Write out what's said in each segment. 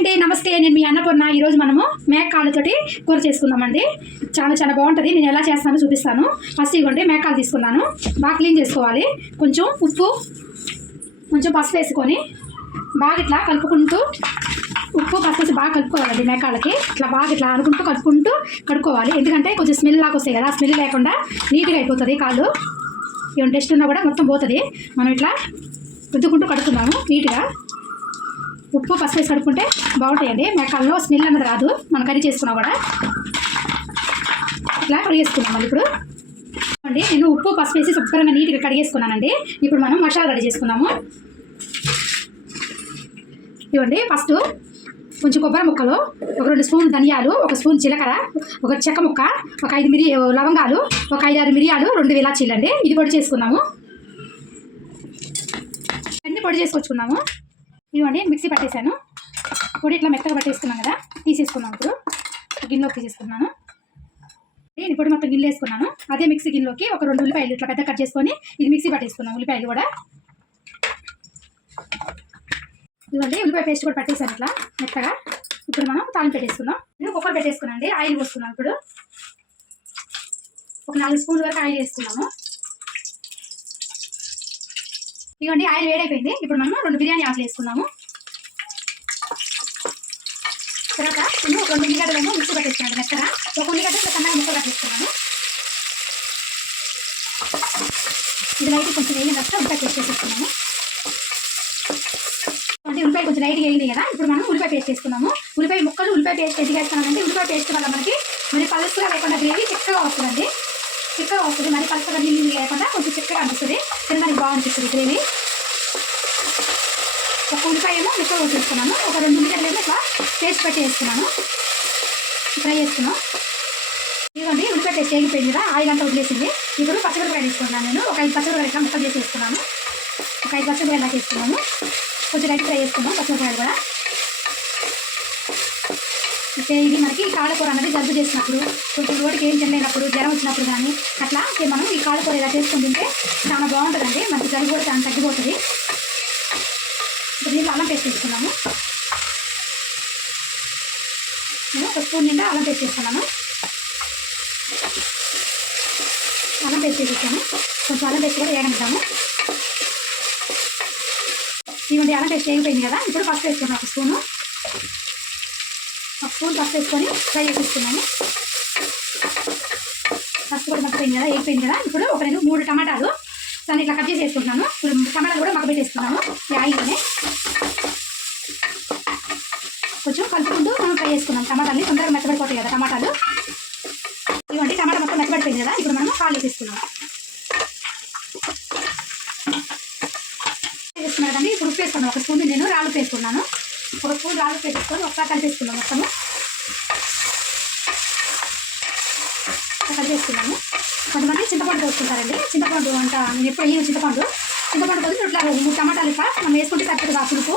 అండి. నమస్తే నేను మీ అన్నపూర్ణ. ఈరోజు మనము మేకాలతోటి కూర చేసుకుందామండి. చాలా చాలా బాగుంటుంది. నేను ఎలా చేస్తానో చూపిస్తాను. ఫస్ట్ ఇవ్వండి మేకాలు తీసుకున్నాను. బాగా క్లీన్ చేసుకోవాలి. కొంచెం ఉప్పు కొంచెం పసుపు వేసుకొని బాగా ఇట్లా కలుపుకుంటూ ఉప్పు పసుపు బాగా కలుపుకోవాలండి మేకాలకి ఇట్లా బాగా ఇట్లా అనుకుంటూ కలుపుకుంటూ కడుక్కోవాలి. ఎందుకంటే కొంచెం స్మెల్ లాగా వస్తాయి కదా స్మెల్ లేకుండా నీట్గా అయిపోతుంది కాళ్ళు. ఏమైనా టెస్ట్ ఉన్నా కూడా మొత్తం పోతుంది. మనం ఇట్లా రుద్దుకుంటూ కడుతున్నాము నీట్గా. ఉప్పు పసుపు వేసి కడుక్కుంటే బాగుంటాయండి. మేకాల్లో స్మెల్ అన్నది రాదు. మనం కర్రీ చేసుకున్నా కూడా. ఇట్లా కడిగేసుకున్నాం మళ్ళీ ఇప్పుడు. అండి నేను ఉప్పు పసుపు వేసి శుభ్రంగా నీట్గా కడిగేసుకున్నానండి. ఇప్పుడు మనం మసాలా రెడీ చేసుకున్నాము ఇవ్వండి ఫస్ట్ కొంచెం కొబ్బరి ముక్కలు ఒక రెండు స్పూన్ ధనియాలు ఒక స్పూన్ జీలకర్ర ఒక చెక్క ముక్క ఒక ఐదు మిరి లవంగాలు ఒక ఐదు ఆరు మిరియాలు రెండు ఇలాచీలు అండి ఇది పొడి చేసుకున్నాము అన్నీ పొడి చేసుకొచ్చుకున్నాము ఇవ్వండి మిక్సీ పట్టేశాను. పొడి ఇట్లా మెత్తగా పట్టేసుకున్నాం కదా తీసేసుకున్నాం ఇప్పుడు. గిన్నెలోకి తీసేసుకున్నాను. నేను పొడి మొత్తం గిన్నె వేసుకున్నాను అదే మిక్సీ గిన్నెలోకి ఒక రెండు ఉల్లిపాయలు ఇట్లా పెద్ద కట్ చేసుకొని ఇది మిక్సీ పట్టేసుకున్నాం ఉల్లిపాయలు కూడా. ఇవ్వండి ఉల్లిపాయ పేస్ట్ కూడా పట్టేసాను ఇట్లా మెత్తగా. ఇప్పుడు మనం తాలింపు పెట్టేసుకుందాం. నేను కుక్కర్ పెట్టేసుకున్నాండి ఆయిల్ పోసుకున్నాం ఇప్పుడు. ఒక నాలుగు స్పూన్ల వరకు ఆయిల్ వేసుకున్నాము. ఇవ్వండి ఆయిల్ వేడైపోయింది. ఇప్పుడు మనం రెండు బిర్యానీ ఆకులు వేసుకున్నాము తర్వాత నేను ఒక రెండు ఉల్లిగడ్డలేమో మిక్సీ పట్టేసుకున్నాను మెత్తగా. ఒక ఉల్లిగడ్డ ఇట్లా సన్నగా ముక్కలు కట్టేసుకున్నాను ఇది లైట్ కొంచెం వేగిన తర్వాత ఉల్లిపాయ పేస్ట్ వేసేసుకున్నాము. అంటే ఉల్లిపాయ కొంచెం లైట్గా వేయింది కదా ఇప్పుడు మనం ఉల్లిపాయ పేస్ట్ చేసుకున్నాము ఉల్లిపాయ ముక్కలు ఉల్లిపాయ పేస్ట్ ఎందుకు వేస్తున్నానంటే ఉల్లిపాయ పేస్ట్ వల్ల మనకి మరి పలుసుగా లేకుండా గ్రేవీ చిక్కగా వస్తుందండి. చిక్కగా వస్తుంది. మరి పలుసుగా నీళ్ళు నీళ్ళు లేకుండా కొంచెం చిక్కగా అనిపిస్తుంది. తినడానికి బాగుంటుంది గ్రేవీ ఒక ఉల్లిపాయ ఏమో ముక్కలు వేసుకున్నాను. ఒక రెండు ఉల్లిపాయలు ఏమో ఇట్లా పేస్ట్ పెట్టి వేసుకున్నాను. ఫ్రై చేసుకున్నాం. ఇదిగోండి ఉల్లిపాయ పేస్ట్ ఏగిపోయింది కదా ఆయిల్ అంతా వదిలేసింది. ఇప్పుడు పచ్చిమిరపకాయలు వేసుకున్నాను నేను. ఒక ఐదు పచ్చిమిరపకాయలు ఇట్లా ముక్కలు చేసి వేసుకున్నాను. ఒక ఐదు పచ్చిమిరపకాయలు నాకు వేసుకున్నాను కొంచెం లైట్ ఫ్రై చేసుకుందాం పచ్చిమిరపకాయలు కూడా. అయితే ఇది మనకి కాడకూర అనేది జలుబు చేసినప్పుడు కొంచెం రోడ్డుకి ఏం తినలేనప్పుడు జ్వరం వచ్చినప్పుడు కానీ అట్లా మనం పాలకూర ఇలా చేసుకుని తింటే చాలా బాగుంటుందండి. మనకి జలుబు కూడా చాలా తగ్గిపోతుంది. ఇప్పుడు దీంట్లో అల్లం పేస్ట్ తీసుకున్నాము నేను ఒక స్పూన్ నిండా అల్లం పేస్ట్ వేసుకున్నాను. అల్లం పేస్ట్ వేసేసాను. కొంచెం అల్లం పేస్ట్ కూడా వేయగలుగుతాము ఇవ్వండి అల్లం పేస్ట్ వేగిపోయింది కదా. ఇప్పుడు పసుపు వేసుకున్నాను ఒక స్పూను. ఒక స్పూన్ పసుపు వేసుకొని ఫ్రై చేసేసుకున్నాము. పసుపు కూడా మగ్గిపోయింది కదా వేగిపోయింది కదా ఇప్పుడు ఒక రెండు మూడు టమాటాలు దాన్ని ఇట్లా కట్ చేసి వేసుకుంటున్నాను ఇప్పుడు టమాటాలు కూడా మగ్గబెట్టేసుకున్నాము ఈ ఆయిల్లోనే. కొంచెం కలుపుకుంటూ మనం ఫ్రై చేసుకున్నాం టమాటాలని తొందరగా మెత్తబడిపోతాయి కదా టమాటాలు. ఇవ్వండి టమాటా మొత్తం మెత్తబడిపోయింది కదా ఇప్పుడు మనం కాలు వేసేసుకున్నాం వేసుకున్నాను కానీ ఇప్పుడు ఉప్పు వేసుకున్నాను ఒక స్పూన్ నేను రాళ్ళు వేసుకున్నాను. ఒక స్పూన్ రాళ్ళు వేసుకొని ఒకసారి కలిపేసుకున్నాను మొత్తము. కలిపేసుకున్నాము కొంతమంది చింతపండు పోసుకుంటారండి చింతపండు అంట నేను ఎప్పుడు వేయను చింతపండు. చింతపండు బదులు ఇట్లా మూడు టమాటాలు ఇట్లా మనం వేసుకుంటే సరిపోతుంది ఆ పులుపు.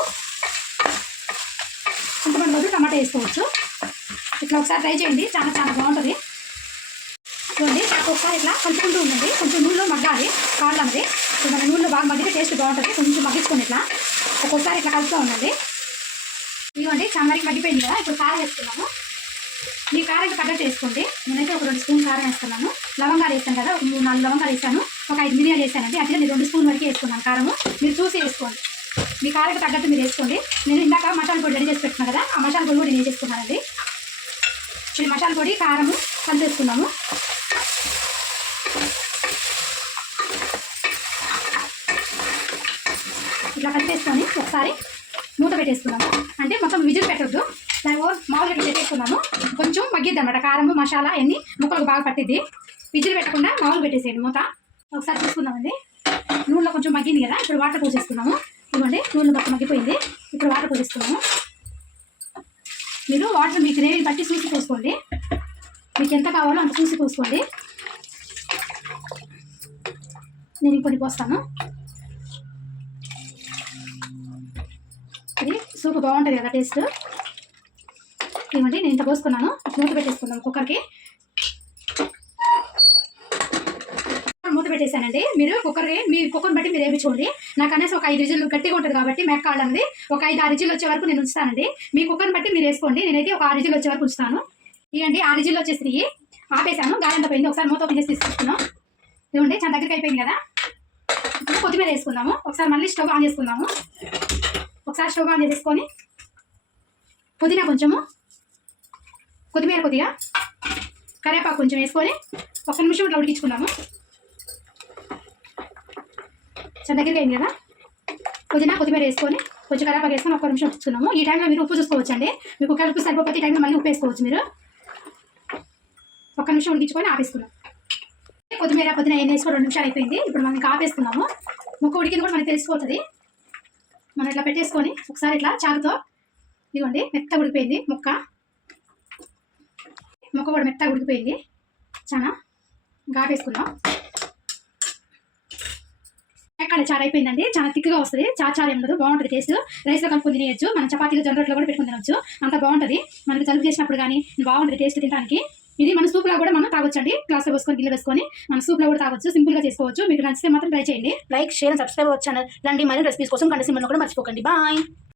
చింతపండు బదులు టమాటా వేసుకోవచ్చు. ఇట్లా ఒకసారి ట్రై చేయండి. చాలా చాలా బాగుంటుంది. చూడండి ఒకసారి ఇట్లా కలుపుకుంటూ ఉండండి కొంచెం నూనెలో మగ్గాలి. కాళ్ళు అన్నది మన నూనెలో బాగా మగ్గితే టేస్ట్ బాగుంటుంది. కొంచెం మగ్గించుకోండి ఇట్లా. ఒక్కొక్కసారి ఇట్లా కలుపుతూ ఉండండి. ఇదిగోండి చామరికి మగ్గిపోయింది కదా. ఇప్పుడు కారం వేసుకున్నాము. మీ కారానికి తగ్గట్టు వేసుకోండి. నేనైతే ఒక రెండు స్పూన్ కారం వేస్తున్నాను. లవంగాలు వేస్తాను కదా ఒక మూడు నాలుగు లవంగాలు వేసాను. ఒక ఐదు మిరియాలు వేసానండి. అట్లా నేను రెండు స్పూన్ వరకు వేసుకున్నాను కారము. మీరు చూసి వేసుకోండి. మీ కారానికి తగ్గట్టు మీరు వేసుకోండి. నేను ఇందాక మసాలా పొడి రెడీ చేసి పెట్టుకున్నాను కదా ఆ మసాలా పొడి కూడా నేను వేసేసుకున్నానండి ఇప్పుడు మసాలా పొడి కారము కలిపేసుకున్నాము. ఇట్లా కలిపేసుకొని ఒకసారి మూత పెట్టేసుకున్నాము. అంటే మొత్తం విజిల్ పెట్టద్దు. మేము మామూలుగా పెట్టేసుకున్నాము. కొంచెం మగ్గిద్ది అనమాట కారం మసాలా అన్నీ ముక్కలకు బాగా పట్టిద్ది. విజిల్ పెట్టకుండా మామూలు పెట్టేసేయండి మూత. ఒకసారి చూసుకుందామండి. నూనెలో కొంచెం మగ్గింది కదా ఇప్పుడు వాటర్ పోసేసుకున్నాము. ఇవ్వండి నూనె మొత్తం మగ్గిపోయింది. ఇప్పుడు వాటర్ పోసేసుకున్నాము. మీరు వాటర్ మీ గ్రేవీని బట్టి చూసి పోసుకోండి. మీకు ఎంత కావాలో అంత చూసి పోసుకోండి. నేను ఇంకొన్ని పోస్తాను. ఇది సూప్ బాగుంటుంది కదా టేస్ట్. ఇవ్వండి నేను ఇంత పోసుకున్నాను. మూత పెట్టేసుకుందాం కుక్కర్కి. మూత పెట్టేశానండి. మీరు కుక్కర్కి మీ కుక్కర్ని బట్టి మీరు వేయించుకోండి నాకు అనేసి ఒక ఐదు రిజిల్లు గట్టిగా ఉంటుంది కాబట్టి మెక్కాలన్నది ఒక ఐదు ఆరు రిజిల్లు వచ్చే వరకు నేను ఉంచుతానండి. మీ కుక్కర్ని బట్టి మీరు వేసుకోండి. నేనైతే ఒక ఆరు రిజిల్లు వచ్చే వరకు ఉంచుతాను. ఇవ్వండి ఆరు రిజిల్లు వచ్చేసి ఆపేసాను గాలి పోయింది. ఒకసారి మూత ఓపెన్ చేసి తీసుకుంటున్నాం ఇవ్వండి చాలా దగ్గరికి అయిపోయింది కదా. ఇప్పుడు కొత్తిమీర వేసుకుందాము. ఒకసారి మళ్ళీ స్టవ్ ఆన్ చేసుకుందాము. ఒకసారి స్టవ్ ఆన్ చేసుకొని పుదీనా కొంచెము కొత్తిమీర కొద్దిగా కరివేపాకు కొంచెం వేసుకొని ఒక నిమిషం ఇట్లా ఉడికించుకున్నాము చాలా దగ్గరికి అయింది కదా? పుదీనా కొత్తిమీర వేసుకొని కొంచెం కరివేపాకు వేసుకొని ఒక నిమిషం ఉడికించుకున్నాము ఈ టైంలో మీరు ఉప్పు చూసుకోవచ్చు అండి మీకు ఒకవేళ ఉప్పు సరిపోతే ఈ టైంలో మళ్ళీ ఉప్పు వేసుకోవచ్చు మీరు. ఒక్క నిమిషం ఉడికించుకొని ఆపేసుకున్నాం కొత్తిమీర పుదీనా ఏం వేసుకో రెండు నిమిషాలు అయిపోయింది. ఇప్పుడు మనం ఆపేసుకున్నాము ముక్క ఉడికింది కూడా మనకి తెలిసిపోతుంది. మనం ఇట్లా పెట్టేసుకొని ఒకసారి ఇట్లా చాకుతో ఇదిగోండి మెత్తగా ఉడికిపోయింది ముక్క. మొక్క కూడా మెత్తగా ఉడికిపోయింది. చాలా ఘాటేసుకుందాం ఎక్కడ చారు అయిపోయిందండి. చాలా తిక్కుగా వస్తుంది. చాలా చారు ఉండదు. బాగుంటుంది టేస్ట్. రైస్లో కలుపుకొని తినేయచ్చు. మనం చపాతీలో జొన్నరొట్లో కూడా పెట్టుకుని తినవచ్చు అంత బాగుంటుంది. మనకు జలుబు చేసినప్పుడు కానీ బాగుంటుంది టేస్ట్ తినడానికి ఇది మన సూప్లో కూడా మనం తాగొచ్చు అండి గ్లాస్లో పోసుకొని గిల్లు వేసుకొని మన సూప్లో కూడా తాగొచ్చు. సింపుల్గా చేసుకోవచ్చు. మీకు నచ్చితే మాత్రం ట్రై చేయండి. లైక్ షేర్ సబ్స్క్రైబ్ వచ్చాను ఇలాంటి మరిన్ని రెసిపీస్ కోసం కంటి సింబల్ కూడా మర్చిపోకండి. బాయ్.